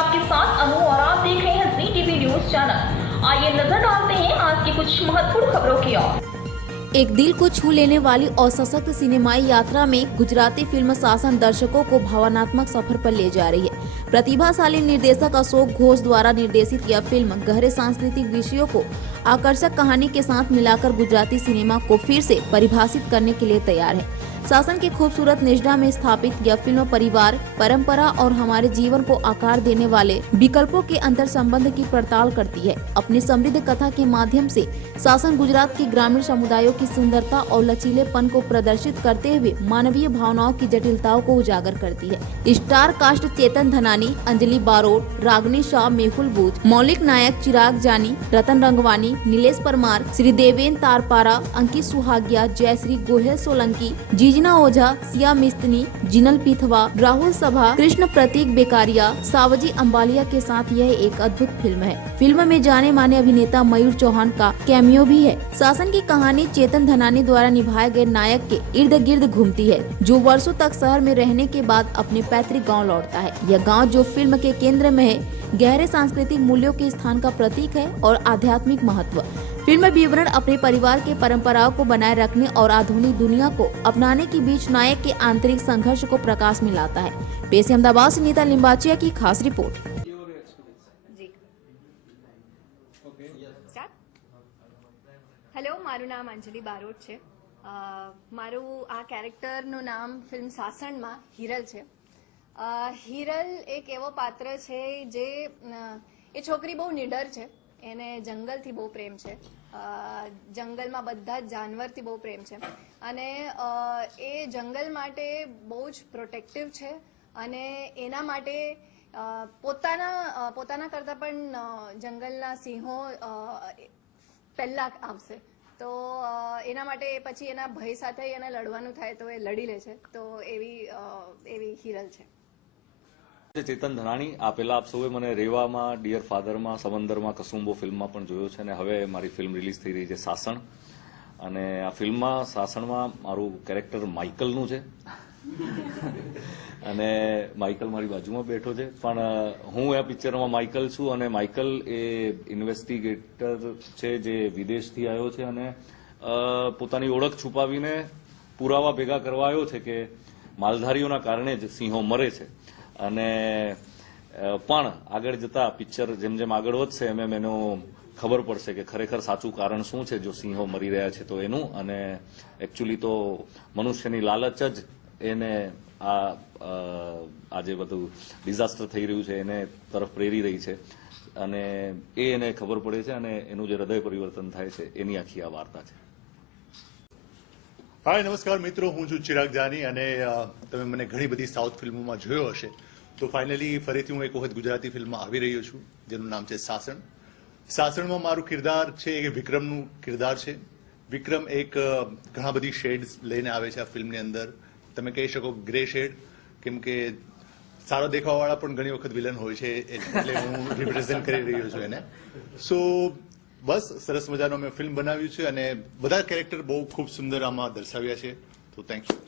आपके साथ अनु और आप देख रहे हैं जी टीवी न्यूज चैनल। आइए नजर डालते हैं आज की कुछ महत्वपूर्ण खबरों की ओर। एक दिल को छू लेने वाली और सशक्त सिनेमाई यात्रा में गुजराती फिल्म शासन दर्शकों को भावनात्मक सफर पर ले जा रही है। प्रतिभाशाली निर्देशक अशोक घोष द्वारा निर्देशित यह फिल्म गहरे सांस्कृतिक विषयों को आकर्षक कहानी के साथ मिलाकर गुजराती सिनेमा को फिर से परिभाषित करने के लिए तैयार है। शासन की खूबसूरत निष्ठा में स्थापित यह फिल्म परिवार, परंपरा और हमारे जीवन को आकार देने वाले विकल्पों के अंतर संबंध की पड़ताल करती है। अपनी समृद्ध कथा के माध्यम से शासन गुजरात के ग्रामीण समुदायों की सुंदरता और लचीलेपन को प्रदर्शित करते हुए मानवीय भावनाओं की जटिलताओं को उजागर करती है। स्टार कास्ट चेतन धनानी, अंजलि बारोट, रागनी शाह, मेहुल बूज, मौलिक नायक चिराग जानी, रतन रंगवानी, नीलेश परमार, श्री देवेन तारपारा, अंकित सुहागिया, जयश्री गोहेल सोलंकी, जीजना ओझा, सिया मिस्तनी, जिनल पीथवा, राहुल सभा, कृष्ण प्रतीक बेकारिया, सावजी अंबालिया के साथ यह एक अद्भुत फिल्म है। फिल्म में जाने माने अभिनेता मयूर चौहान का कैमियो भी है। शासन की कहानी चेतन धनानी द्वारा निभाए गए नायक के इर्द गिर्द घूमती है, जो वर्षों तक शहर में रहने के बाद अपने पैतृक गाँव लौटता है। यह गाँव जो फिल्म के केंद्र में है, गहरे सांस्कृतिक मूल्यों के स्थान का प्रतीक है और आध्यात्मिक महत्व। फिल्म विवरण अपने परिवार के परंपराओं को बनाए रखने और आधुनिक दुनिया को अपनाने के बीच नायक के आंतरिक संघर्ष को प्रकाश में लाता है। पेश अहमदाबाद से नीता लिंबाचिया की खास रिपोर्ट। હેલો, મારું નામ અંજલિ બારોટ છે. મારું આ કેરેક્ટરનું નામ ફિલ્મ સાસણમાં હિરલ છે. હિરલ એક એવો પાત્ર છે જે એ છોકરી બહુ નિડર છે. એને જંગલથી બહુ પ્રેમ છે. જંગલમાં બધા જ જાનવરથી બહુ પ્રેમ છે અને એ જંગલ માટે બહુ જ પ્રોટેક્ટિવ છે અને એના માટે પોતાના કરતાં પણ જંગલના સિંહો પહેલા આવશે તો એના માટે પછી એના ભય સાથે એને લડવાનું થાય તો એ લડી લે છે. તો એવી હિરલ છે. ચેતન ધનાણી, આ પહેલા આપ સૌએ મને રેવામાં, ડિયર ફાધરમાં, સમંદરમાં, કસુંબો ફિલ્મમાં પણ જોયો છે અને હવે મારી ફિલ્મ રિલીઝ થઈ રહી છે સાસણ. અને આ ફિલ્મમાં સાસણમાં મારું કેરેક્ટર માઇકલનું છે અને માઇકલ મારી બાજુમાં બેઠો છે, પણ હું આ પિક્ચરમાં માઇકલ છું અને માઇકલ એ ઇન્વેસ્ટિગેટર છે જે વિદેશથી આવ્યો છે અને પોતાની ઓળખ છુપાવીને પુરાવા ભેગા કરવા આવ્યો છે કે માલધારીઓના કારણે જ સિંહો મરે છે. અને પણ આગળ જતા પિક્ચર જેમ જેમ આગળ વધશે એમ એમ એનો ખબર પડશે કે ખરેખર સાચું કારણ શું છે જો સિંહો મરી રહ્યા છે તો એનું. અને એકચ્યુઅલી તો મનુષ્યની લાલચ જ એને આ જે બધું ડિઝાસ્ટર થઈ રહ્યું છે એને તરફ પ્રેરી રહી છે અને એને ખબર પડે છે અને એનું જે હૃદય પરિવર્તન થાય છે એની આખી આ વાર્તા છે. હાય, નમસ્કાર મિત્રો, હું છું ચિરાગ જાની અને તમે મને ઘણી બધી સાઉથ ફિલ્મોમાં જોયો હશે તો ફાઇનલી ફરીથી હું એક વખત ગુજરાતી ફિલ્મમાં આવી રહ્યો છું જેનું નામ છે સાસણ. સાસણમાં મારું કિરદાર છે એ વિક્રમનું કિરદાર છે. વિક્રમ એક ઘણા બધી શેડ્સ લઈને આવે છે આ ફિલ્મની અંદર. તમે કહી શકો ગ્રે શેડ, કેમ કે સારો દેખાવાવાળા પણ ઘણી વખત વિલન હોય છે એટલે હું રિપ્રેઝેન્ટ કરી રહ્યો છું એને. સો બસ સરસ મજાનો મેં ફિલ્મ બનાવ્યું છે અને બધા કેરેક્ટર બહુ ખૂબ સુંદર આમાં દર્શાવ્યા છે. તો થેન્ક યુ.